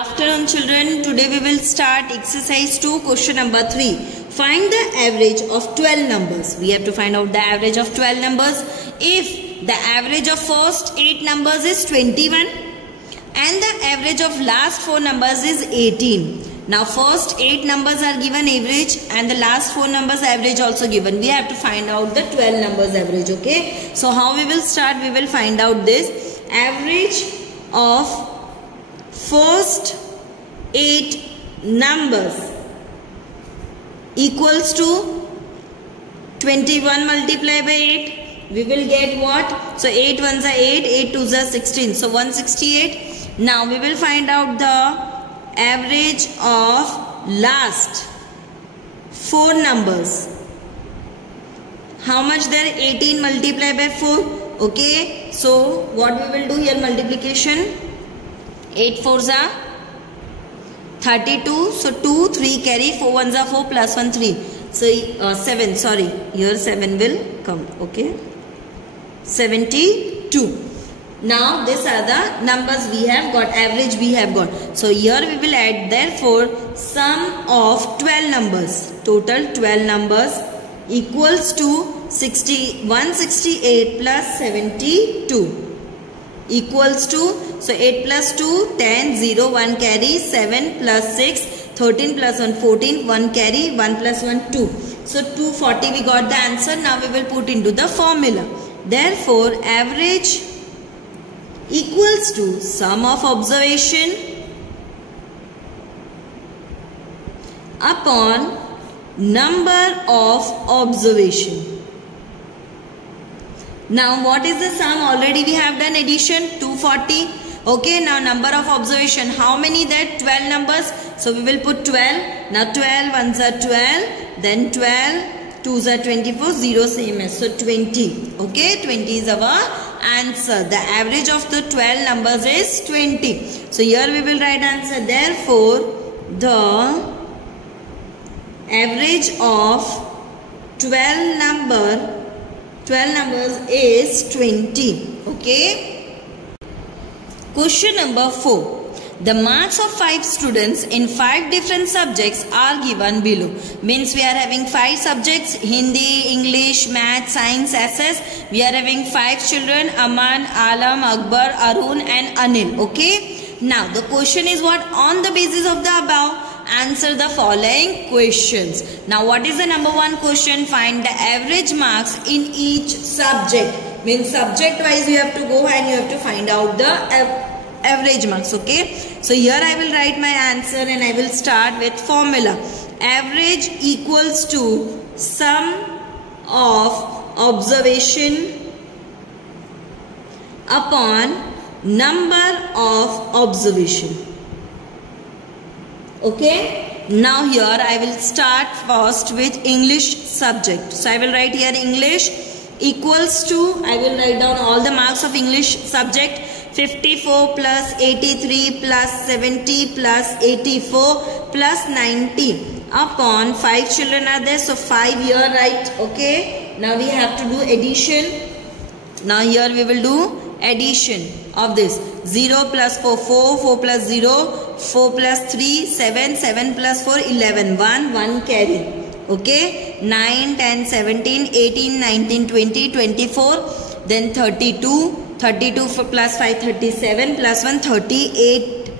Afternoon children, today we will start exercise 2 question number 3. Find the average of 12 numbers. We have to find out the average of 12 numbers. If the average of first 8 numbers is 21 and the average of last 4 numbers is 18. Now first 8 numbers are given average and the last 4 numbers average also given. We have to find out the 12 numbers average, okay? So how we will start? We will find out this average of first 8 numbers equals to 21 multiplied by 8. We will get what? So 8 ones are 8, 8 twos are 16. So 168. Now we will find out the average of last 4 numbers. How much there? 18 multiplied by 4. Okay. So what we will do here? Multiplication. 8 fours are 32. So 2, 3 carry. 4 ones are 4 plus 1 3. So 7. Sorry. Here 7 will come. Okay. 72. Now these are the numbers we have got. Average we have got. So here we will add therefore sum of 12 numbers. Total 12 numbers equals to 168 plus 72. Equals to, so 8 plus 2, 10, 0, 1 carry, 7 plus 6, 13 plus 1, 14, 1 carry, 1 plus 1, 2. So 240 we got the answer. Now we will put into the formula. Therefore, average equals to sum of observation upon number of observation. Now what is the sum? Already we have done addition, 240. Okay, now number of observation. How many there? 12 numbers. So we will put 12. Now 12 ones are 12. Then 12. 2s are 24. 0 same as. So 20. Okay, 20 is our answer. The average of the 12 numbers is 20. So here we will write answer. Therefore, the average of 12 numbers is 20. Okay. Question number 4. The marks of 5 students in 5 different subjects are given below. Means we are having 5 subjects: Hindi, English, Math, Science, SS. We are having 5 children: Aman, Alam, Akbar, Arun and Anil. Okay. Now the question is what? On the basis of the above, answer the following questions. Now what is the number 1 question? Find the average marks in each subject. Means subject wise you have to go and you have to find out the average marks. Okay. So here I will write my answer and I will start with formula. Average equals to sum of observation upon number of observation. Okay. Now here I will start first with English subject. So I will write here English equals to, I will write down all the marks of English subject. 54 plus 83 plus 70 plus 84 plus 90 upon 5 children are there. So 5 here, right? Okay. Now we have to do addition. Now here we will do addition of this. 0 plus 4, 4, 4 plus 0, 4 plus 3, 7, 7 plus 4, 11, 1, 1 carry. Okay. 9, 10, 17, 18, 19, 20, 24, then 32. 32 plus 5, 37 plus 1, 38,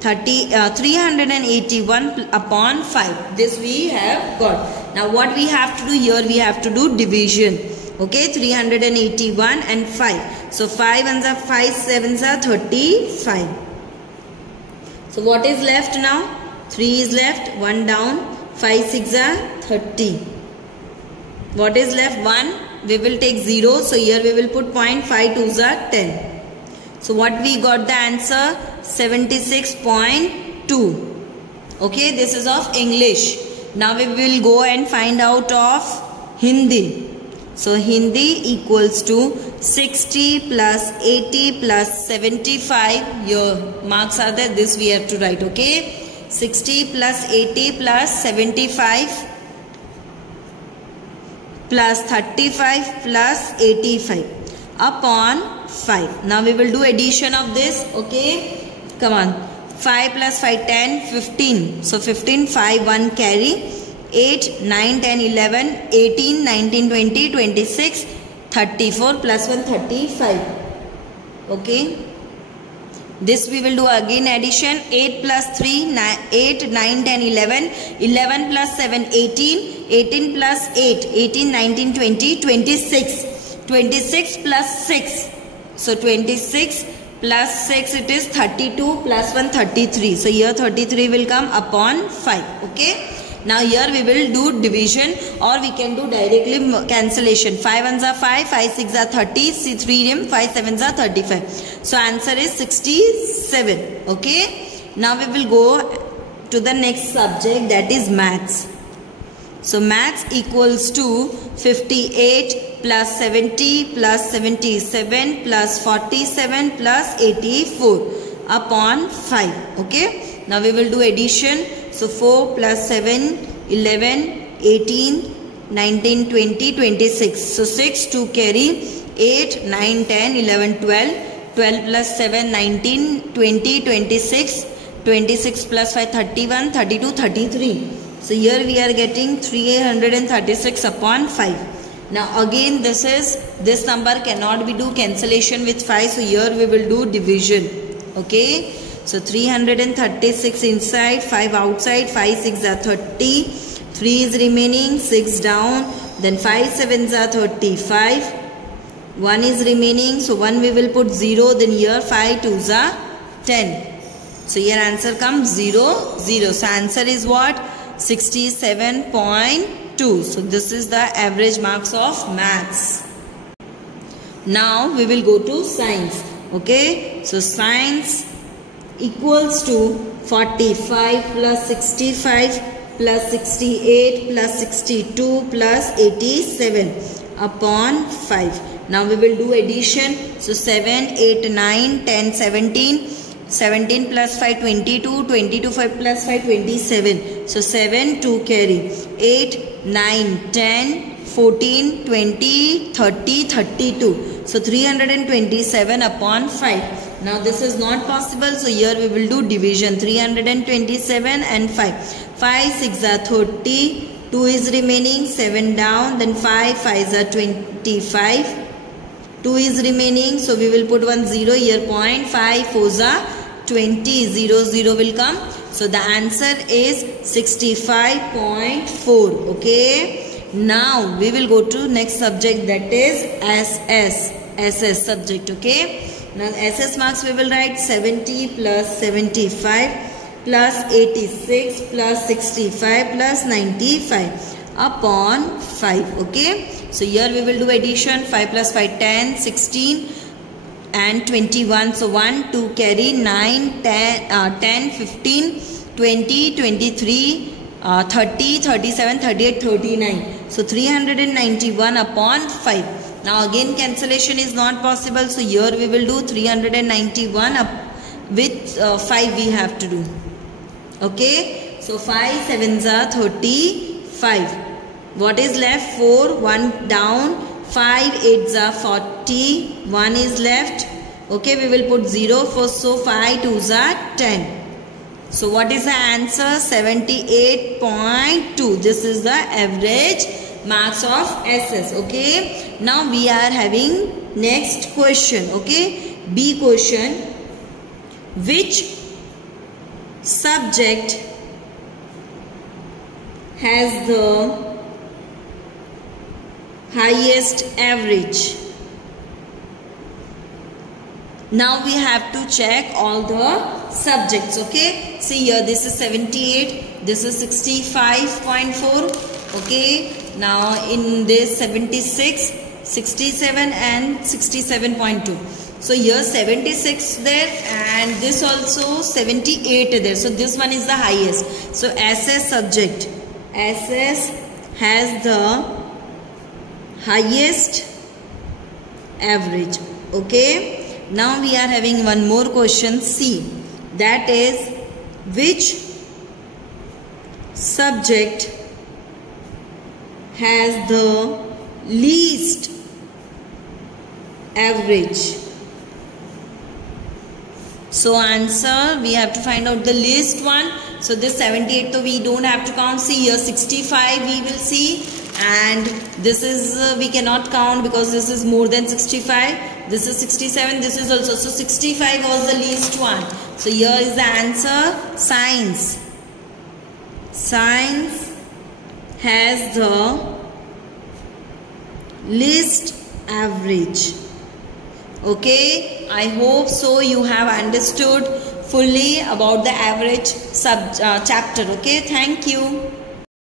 381 upon 5. This we have got. Now what we have to do here? We have to do division. Okay, 381 and 5. So 5 ones are 5, 7s are 35. So what is left now? 3 is left, 1 down, 5, 6 are 30. What is left? 1. We will take 0. So here we will put 0.5, 2s are 10. So what we got the answer? 76.2. Okay, this is of English. Now we will go and find out of Hindi. So Hindi equals to 60 plus 80 plus 75. Your marks are there. This we have to write. Okay, 60 plus 80 plus 75. Plus 35 plus 85 upon 5. Now we will do addition of this. Okay, come on. 5 plus 5, 10, 15. So 15, 5, 1 carry. 8, 9, 10, 11, 18, 19, 20, 26, 34 plus 1, 35. Okay. This we will do again addition. 8 plus 3, 8, 9, 10, 11, 11 plus 7, 18, 18 plus 8, 18, 19, 20, 26, 26 plus 6. So 26 plus 6 it is 32 plus 1, 33. So here 33 will come upon 5. Okay. Now here we will do division, or we can do directly cancellation. 5 ones are 5, 5 6 are 30, 3 rem, 5 7s are 35. So answer is 67. Okay. Now we will go to the next subject, that is maths. So maths equals to 58 plus 70 plus 77 plus 47 plus 84 upon 5. Okay. Now we will do addition. So 4 plus 7, 11, 18, 19, 20, 26. So 6, 2 carry, 8, 9, 10, 11, 12. 12 plus 7, 19, 20, 26. 26 plus 5, 31, 32, 33. So here we are getting 336 upon 5. Now again this number cannot be do cancellation with 5. So here we will do division. Okay. So 336 inside, 5 outside, 5 6 are 30, 3 is remaining, 6 down, then 5 7s are 35, 1 is remaining, so 1 we will put 0, then here 5 2s are 10. So here answer comes 0, 0. So answer is what? 67.2. So this is the average marks of maths. Now we will go to science. Okay, so science equals to 45 plus 65 plus 68 plus 62 plus 87 upon 5. Now we will do addition. So 7, 8, 9, 10, 17. 17 plus 5, 22. 22, 5 plus 5, 27. So 7, 2 carry. 8, 9, 10, 14, 20, 30, 32. So 327 upon 5. Now this is not possible, so here we will do division. 327 and 5. 5 6 are 30, 2 is remaining, 7 down, then 5 5s are 25, 2 is remaining, so we will put 1 0 here, 0.5 4s are 20, 0 0 will come. So the answer is 65.4. Okay. Now we will go to next subject, that is SS subject. Okay. Now SS marks we will write 70 plus 75 plus 86 plus 65 plus 95 upon 5. Okay. So here we will do addition. 5 plus 5, 10, 16 and 21. So 1, 2 carry, 9, 10, 15, 20, 23, 30, 37, 38, 39. So 391 upon 5. Now again cancellation is not possible. So here we will do 391 up with 5 we have to do. Okay. So 5 7s are 35. What is left? 4, 1 down, 5 8s are 40, 1 is left. Okay, we will put 0 for, so 5 2s are 10. So what is the answer? 78.2. This is the average marks of SS. Okay. Now we are having next question. Okay. B question. Which subject has the highest average? Now we have to check all the subjects. Okay. See here, this is 78, this is 65.4. Okay. Now in this 76, 67 and 67.2. So here 76 there and this also 78 there. So this one is the highest. So SS subject, SS has the highest average. Okay. Now we are having one more question, C. That is, which subject has the least average? So answer, we have to find out the least one. So this 78, so we don't have to count. See here 65 we will see, and this is we cannot count because this is more than 65. This is 67, this is also, so 65 was the least one. So here is the answer. Science. Science has the least average. Okay, I hope so you have understood fully about the average chapter. Okay, thank you.